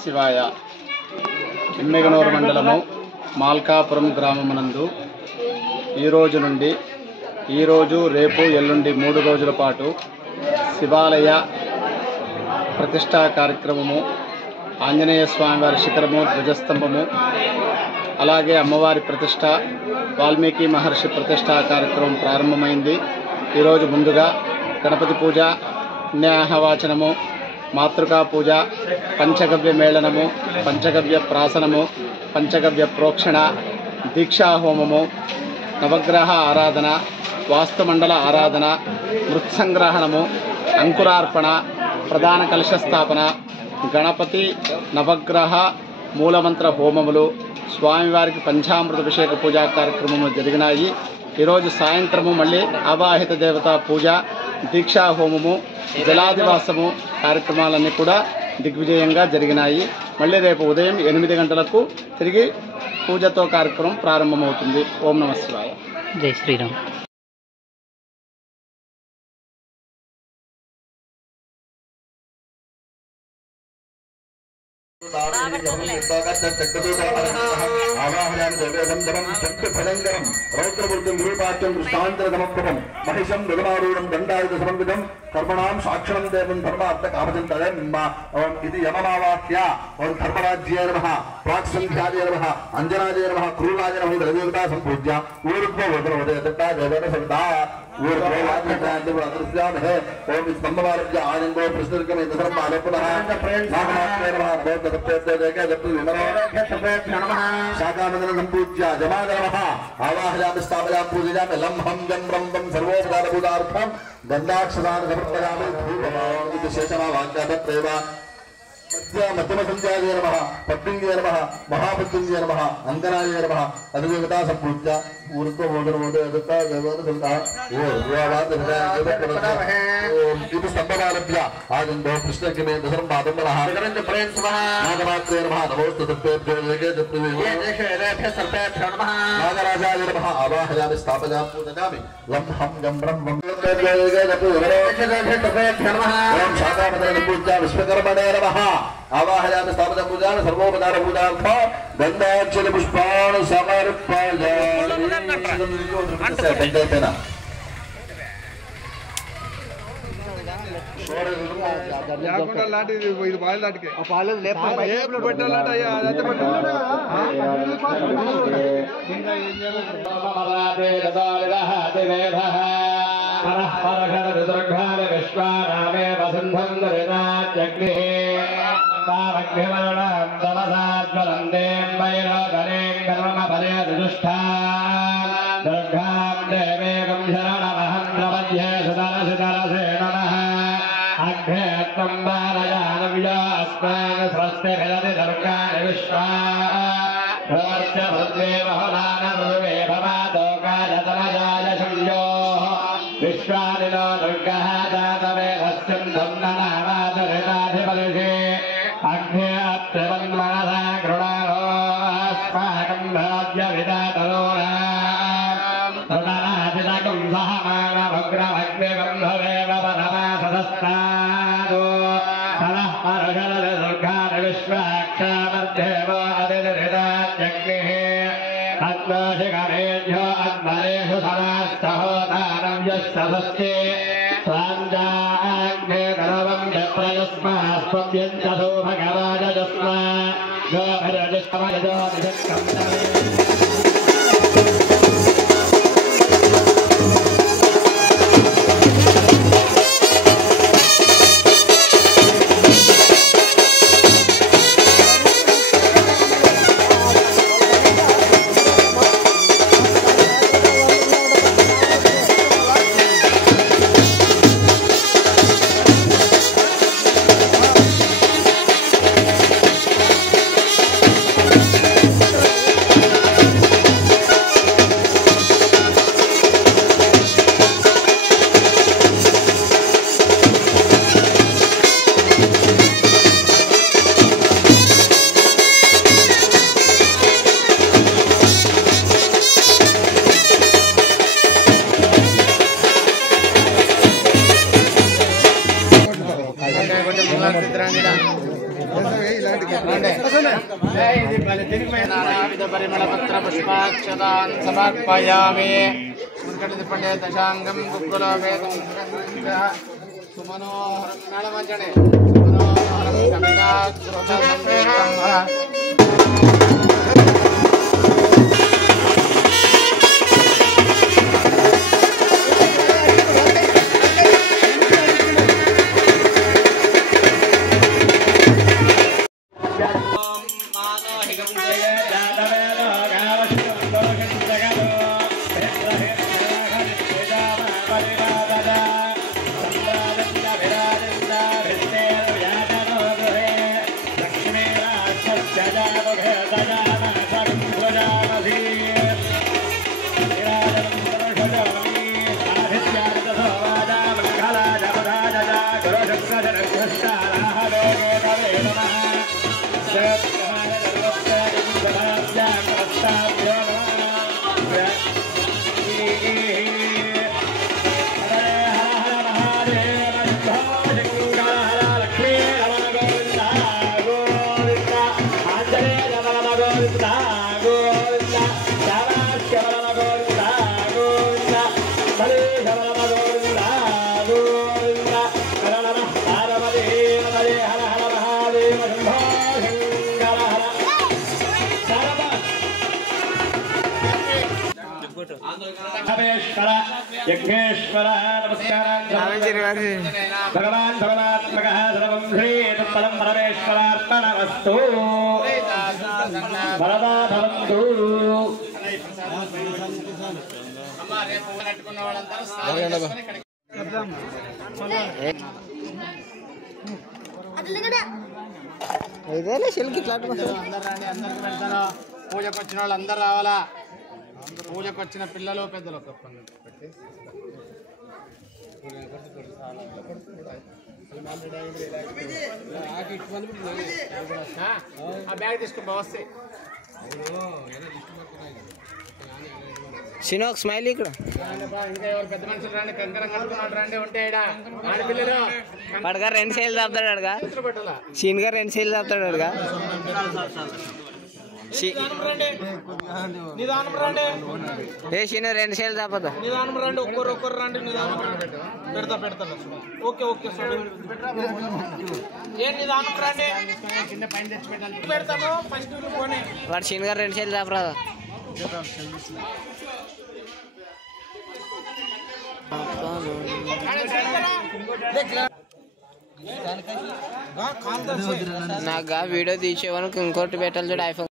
శివాయ ఎమ్మెగనూరు మండలము మాల్కాపురం గ్రామమునందు ఈరోజు నుండి ఈరోజు రేపు ఎల్లుండి 3 రోజుల పాటు శివాలయ ప్రతిష్టా కార్యక్రమము, ఆంజనేయ స్వామివారి శిఖరము, ధ్వజస్తంభము, అలాగే అమ్మవారి ప్రతిష్ట, వాల్మీకి మహర్షి ప్రతిష్టా కార్యక్రమం ప్రారంభమైంది. ఈరోజు ముందుగా గణపతి పూజ, పుణ్యాహవాచనము, మాతృకా పూజ, పంచగవ్య మేళనము, పంచగవ్య ప్రాసనము, పంచగవ్య ప్రోక్షణ, దీక్షా హోమము, నవగ్రహ ఆరాధన, వాస్తుమండల ఆరాధన, మృత్సంగ్రహణము, అంకురార్పణ, ప్రధాన కలశ స్థాపన, గణపతి నవగ్రహ మూలమంత్ర హోమములు, స్వామివారికి పంచామృత అభిషేక పూజా కార్యక్రమము జరిగినాయి. ఈరోజు సాయంత్రము మళ్ళీ ఆవాహిత దేవతా పూజ, దీక్షా హోమము, జలాదివాసము కార్యక్రమాలన్నీ కూడా దిగ్విజయంగా జరిగినాయి. మళ్ళీ రేపు ఉదయం 8 గంటలకు తిరిగి పూజతో కార్యక్రమం ప్రారంభమవుతుంది. ఓం నమః శివాయ. జై శ్రీరామ్. ఆవాహయామి దేవేదందరం ఫలంకరం రౌద్రమూర్తిం విరూపాఖ్యం కృష్ణాంతరమప్రభం మహిషం మృగమారూఢం దండాయుధ సమన్వితం కర్మణాం సాక్షరం దేవం ధర్మార్థ కామచింతయం ఇది యమమావాక్య ఓం ధర్మరాజ్యాయ నమః ప్రాక్సంధ్యాయ నమః అంజనాయ నమః క్రూరాయ నమః దేవతా సంపూజ్య ఊర్ధ్వోదరవదేవతా దేవేన సవితా ఊర్ధ్వోలాగ్రహే ఓం స్తంభవారభ్య ఆనందో ప్రస్తుతమే దశరం ఆలోపనః నామమాత్రే నమః భగవద్గీత శాకానందన సంపూజ్య జమాగ నమః ఆవాహయామి స్థాపయామి పూజయామి లంహం జంబ్రం సర్వోపకారభూతార్థం గంధాక్షరాన్ని సమర్పయామి ధూపమామి విశేషమా వాక్యాత్రేవ మధ్యమ సంధ్యాయ నమః పద్మింగే నమః మహాపద్మింగే నమః అంగనాయ నమః అధిదేవతా సంపూజ్య ఊర్ధ్వోదరవదేవతా దేవేన సవితా ఇది స్తంభమారభ్య ఆనందో కృష్ణకిమే దశరం పాదం నమః నాగమాత్రే నమః నాగరాజాయ నమః ఆవాహయామి స్థాపయామి పూజయామి లంహం జంబ్రం ఓం శాకానందన పూజ్య విశ్వకర్మణే నమః ఆవాహయామి స్థాపన పూజామి సర్వోపచార పూజార్థ గంధాక్షర పుష్పాణి సమర్పయామి. లాంటిది ఇది బాయిల్ లాంటికి పెట్టాలంటే అయ్యా అదైతే విశ్వానిలో దుర్గా జాతమే అత్యంతం నామాదరినాధిపరిషే అగ్నేయత్రివన్మనసా గృణారోస్మాకం భాగ్య విదాతరోణాం తదనాదినకం సహమానభగ్రమగ్నిగంధవేవ పరమాసదస్తాదో తనః పరశరద దుర్గాని విశ్వాక్షామర్దేవో అదిరిదాజ్ఞిః అగ్నోషిఖరేభ్యో అగ్నరేషు సమాస్తహోతారం యస్సస్తే స్వాంజాగ్నే గణవం యప్రయస్మాస్పద్యంచసో భగవాజస్మా గోభిరజస్మయజో నిషక్కం परिमलपत्र पुष्पाक्षतान् समर्पयामि मुनकटिपण्डे दशांगं कुकुलोपेतं सुमनोहरं नळमञ्जने सुमनोहरं गङ्गाग्रोधसंवेदं यज्ञेश्वर नमस्कार भगवान भगवात्मकः सर्वं श्री तत्परं परमेश्वरार्पणमस्तु भरदा भवन्तु ఇదేలే షెల్కి ఇట్లా అందరూ రండి అందరికి పెడతాను పూజకు వచ్చిన వాళ్ళు అందరూ రావాలా పూజకు వచ్చిన పిల్లలు పెద్దలు పెట్టి ఆ బ్యాగ్ తీసుకో వస్తే సినో ఒక స్మైల్ ఇక్కడ ఇంకా ఎవరు పెద్ద మనుషులు రండి కంకరం కలుపుకున్నాడు రండి ఉంటే ఆడపిల్లలు వాడుగా 2 సేల్ తాపుతాడు అడుగా పెట్టాలా సీన్ గా 2 సేల్ తాపుతాడు అడుగా ఏ సీన్ 2 సేల్ తాపదా నిదానం రండి ఒక్కరు రండి నిదానం పెడతా ఓకే ఏం నిదానం రండి కింద పైన తెచ్చి పెట్టాలి పెడతాను ఫస్ట్ పోనీ వాడు సీన్ గా 2 సేల్ తాపరాదా నాకు వీడియో తీసేవానికి ఇంకోటి పెట్టాలి చూడు ఐఫోన్